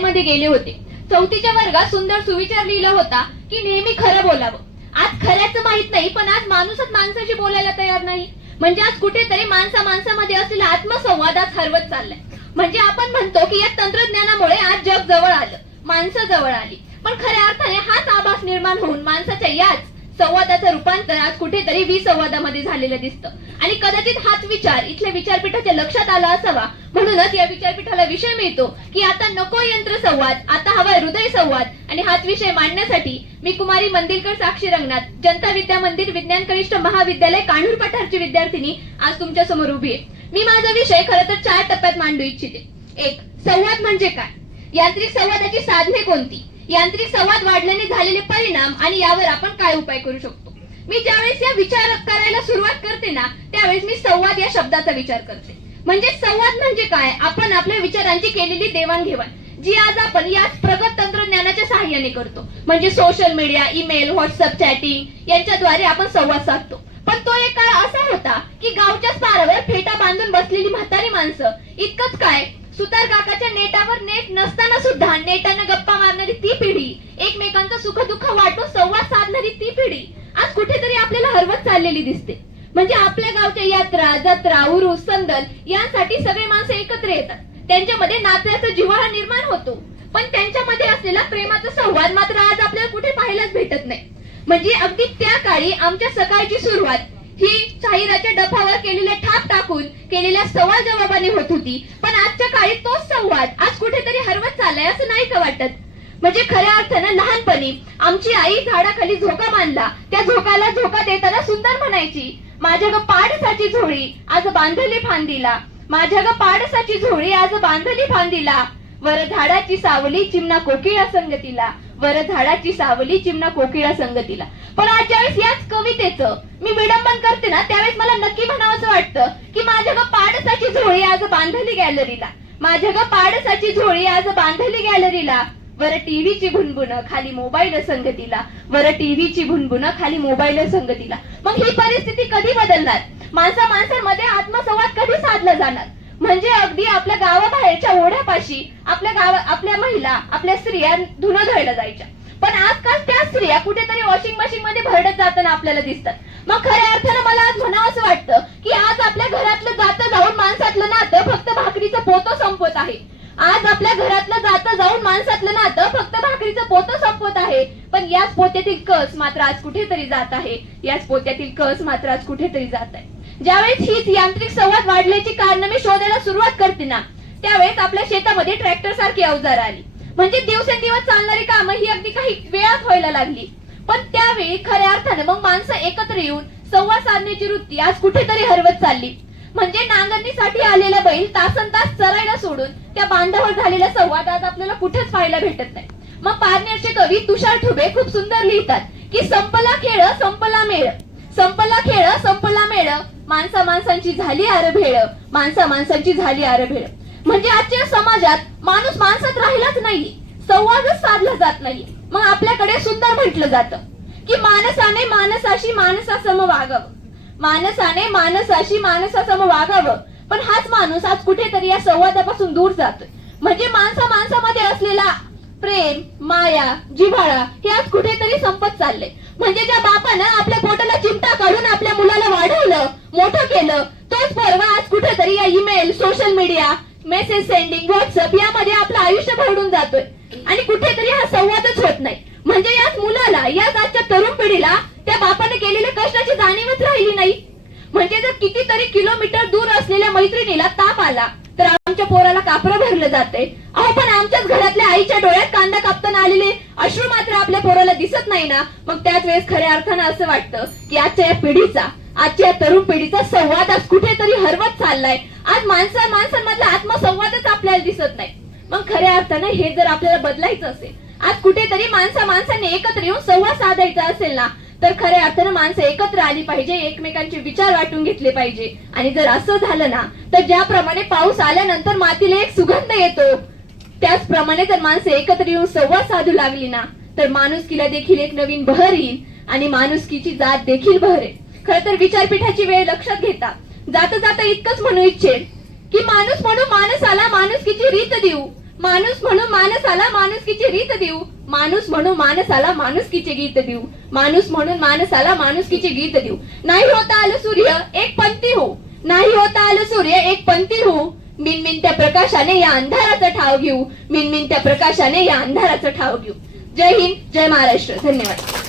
मध्ये गेले होते. चौथीच्या वर्गात सुंदर सुविचार लिहिला होता की नेहमी खरं बोलावं. आज खऱ्याचं माहीत नाही पण आज माणूसच माणसाशी बोलायला तयार नाही. म्हणजे आज कुठेतरी माणसा माणसामध्ये असलेला आत्मसंवाद आज हरवत चाललाय. म्हणजे आपण म्हणतो की या तंत्रज्ञानामुळे आज जग जवळ आलं. माणसं जवळ आली. पण खऱ्या अर्थाने हाच आभास निर्माण होऊन माणसाच्या याच संवादाचं रूपांतर आज कुठेतरी विसंवादामध्ये झालेलं दिसतं. आणि कदाचित हाच विचार इथल्या विचारपीठाच्या लक्षात आला असावा. म्हणूनच या विचारपीठाला विषय मिळतो की आता नको यंत्र संवाद आता हवा हृदय संवाद. आणि हाच विषय मांडण्यासाठी मी कुमारी मंदिरकर साक्षी रंगनाथ जनता विद्या मंदिर विज्ञान कनिष्ठ महाविद्यालय कानूर पठारची विद्यार्थिनी आज तुमच्यासमोर उभी आहे. मी माझा विषय खरं तर चार टप्प्यात मांडू इच्छिते. एक संवाद म्हणजे काय? यांत्रिक संवादाची साधने कोणती? यांत्रिक संवाद वाढल्याने झालेले परिणाम आणि यावर आपण काय उपाय करू शकतो? मी ज्यावेळेस या विचार करायला सुरुवात करते ना त्यावेळेस मी संवाद या शब्दाचा विचार करते. म्हणजे संवाद म्हणजे काय? आपण आपल्या विचारांची केलेली देवाणघेवाण जी आज आपण याच प्रगत तंत्रज्ञानाच्या सहाय्याने करतो. म्हणजे social media email WhatsApp chatting यांच्याद्वारे आपण संवाद साधतो. पण तो एक काळ असा होता की गावच्याच पारावर फेटा बांधून बसलेली म्हातारी माणसं इतकंच काय? सुतार काकाच्या नेटावर नेट नसताना सुद्धा नेटानं गप्पा मारणारी ती पिढी एकमेकांचं सुख दुःख वाटून संवाद साधणारी ती पिढी आज कुठेतरी आपल्याला हरवत चाललेली दिसते. म्हणजे आपल्या गावच्या यात्रा जत्रा उरूस संदल यांसाठी सगळे माणसं एकत्र येतात. त्यांच्यामध्ये नात्याचा जिव्हाळा निर्माण होतो. पण त्यांच्यामध्ये असलेला प्रेमाचा संवाद मात्र आज आपल्याला कुठे पाहायलाच भेटत नाही. म्हणजे अगदी त्या काळी आमच्या सकाळची सुरुवात ही शाहिराच्या डफावर केलेल्या ठाप टाकून केलेल्या सवाल जवाबाने होत होती. आजच्या काळी तोच संवाद आज कुठेतरी हरवत चाललाय असं नाही का वाटत? म्हणजे खऱ्या अर्थानं लहानपणी आमची आई झाडाखाली झोका बांधला. त्या झोकाला झोका देताना सुंदर म्हणायची माझ्या ग पाडसाची झोळी आज बांधली फांदीला. माझ्या ग पाडसाची झोळी आज बांधली फांदीला. वर झाडाची सावली चिमणा कोकिळा संगतीला. वर झाडाची सावली चिमणा कोकिळा संगतीला. पण आज ज्यावेळेस याच कवितेचं मी विडंबन करते ना त्यावेळेस मला नक्की म्हणावंसं वाटतं की माझ्या ग पाडसाची झोळी आज बांधली गॅलरीला. माझ्या ग पाडसाची झोळी आज बांधली गॅलरीला. वर टीव्हीची भुनभुन खाली मोबाईल संगतीला. वर टीव्हीची भुनभुन खाली मोबाईल संगतीला. मग ही परिस्थिती कधी बदलणार? माणसा माणसांमध्ये आत्मसंवाद कधी साधला जाणार? म्हणजे अगदी आपल्या गावाबाहेरच्या ओढ्यापाशी आपल्या गाव आपल्या महिला आपल्या स्त्रिया धुणं धुवायला जायच्या. पण आजकाल त्या स्त्रिया कुठेतरी वॉशिंग मशीन मध्ये भरडत जाताना आपल्याला दिसतात. मग खऱ्या अर्थानं मला आज म्हणावं असं वाटतं की आज आपल्या घरातलं जातं जाऊन माणसातलं नातं फक्त भाकरीचं पोतं संपवत आहे. आज आपल्या घरातलं जातं जाऊन माणसातलं नातं फक्त भाकरीचं पोतं संपवत आहे. पण याच पोत्यातील कस मात्र आज कुठेतरी जात आहे. याच पोत्यातील कस मात्र आज कुठेतरी जात आहे. ज्यावेळेस हीच यांत्रिक संवाद वाढल्याची कारण मी शोधायला सुरुवात करते ना त्यावेळेस आपल्या शेतामध्ये ट्रॅक्टर सारखी अवजार आली. म्हणजे दिवसेंदिवस चालणारी कामं ही अगदी काही वेळात व्हायला लागली. पण त्यावेळी खऱ्या अर्थानं मग माणसं एकत्र येऊन संवाद साधण्याची वृत्ती आज कुठेतरी हरवत चालली. म्हणजे नांगरणीसाठी आलेला बैल तासन तास चरायला सोडून त्या बांधावर झालेला संवाद आज आपल्याला कुठेच पाहायला भेटत नाही. मग पारनेरचे कवी तुषार ठुबे खूप सुंदर लिहितात की संपला खेळ संपला मेळ. संपला खेळ संपला मेळ. माणसा माणसांची झाली आरभेळ माणसा माणसांची झाली आरभेळ म्हणजे आजच्या समाजात माणूस माणसात राहिलाच नाही. संवादच साधला जात नाही. मग आपल्याकडे सुंदर म्हटलं जातं की माणसाने माणसाशी माणसासम वागावं. माणसाने माणसाशी माणसासम वागावं. पण हाच माणूस आज कुठेतरी या संवादापासून दूर जातोय. म्हणजे माणसा माणसामध्ये असलेला प्रेम माया जिव्हाळा हे आज कुठेतरी संपत चालले म्हणजे ज्या बापानं आपल्या पोटाला चिमटा काढून आपल्या मुलाला वाढवलं मोठं केलं तोच परवा आज कुठेतरी या email social media message sending WhatsApp यामध्ये आपलं आयुष्य भरडून जातोय. आणि कुठेतरी हा संवादच होत नाही. म्हणजे याच मुलाला याच आजच्या तरुण पिढीला त्या बापाने केलेल्या कष्टाची जाणीवच राहिली नाही. म्हणजे जर कितीतरी किलोमीटर दूर असलेल्या मैत्रिणीला ताप आला तर आमच्या पोराला कापरं भरलं जाते अहो पण आमच्याच घरातल्या आईच्या डोळ्यात कांदा कापताना आलेले अश्रू मात्र आपल्या पोराला दिसत नाही ना. मग त्याच वेळेस खऱ्या अर्थानं असं वाटतं की आजच्या या पिढीचा आजच्या या तरुण पिढीचा संवाद आज कुठेतरी हरवत चाललाय. आज माणसा माणसांमधला आत्मसंवादच आपल्याला दिसत नाही. मग खऱ्या अर्थानं हे जर आपल्याला बदलायचं असेल आज कुठेतरी माणसा माणसाने एकत्र येऊन संवाद साधायचा असेल ना तर खऱ्या अर्थानं माणसं एकत्र आली पाहिजे एकमेकांचे विचार वाटून घेतले पाहिजे. आणि जर असं झालं ना तर ज्याप्रमाणे पाऊस आल्यानंतर मातीला एक सुगंध येतो. त्याचप्रमाणे जर माणसं एकत्र येऊन संवाद साधू लागली ना तर माणुसकीला देखील एक नवीन बहर येईल आणि माणुसकीची जात देखील बहरेल खर तर विचारपीठाची वेळ लक्षात घेता. जाता जाता इतकंच म्हणू इच्छेल की माणूस म्हणून माणसाला माणुसकीची रीत देऊ. माणूस म्हणून माणसाला माणुसकीची रीत देऊ. माणूस म्हणून माणसाला माणुसकीचे गीत देऊ. माणूस म्हणून माणसाला माणुसकीचे गीत देऊ. नाही होता आलं सूर्य एक पंक्ती हो. नाही होता आलं सूर्य एक पंक्ती हो. मिनमिनत्या प्रकाशाने या अंधाराचा ठाव घेऊ. मिनमिनत्या प्रकाशाने या अंधाराचा ठाव घेऊ. जय हिंद जय महाराष्ट्र. धन्यवाद.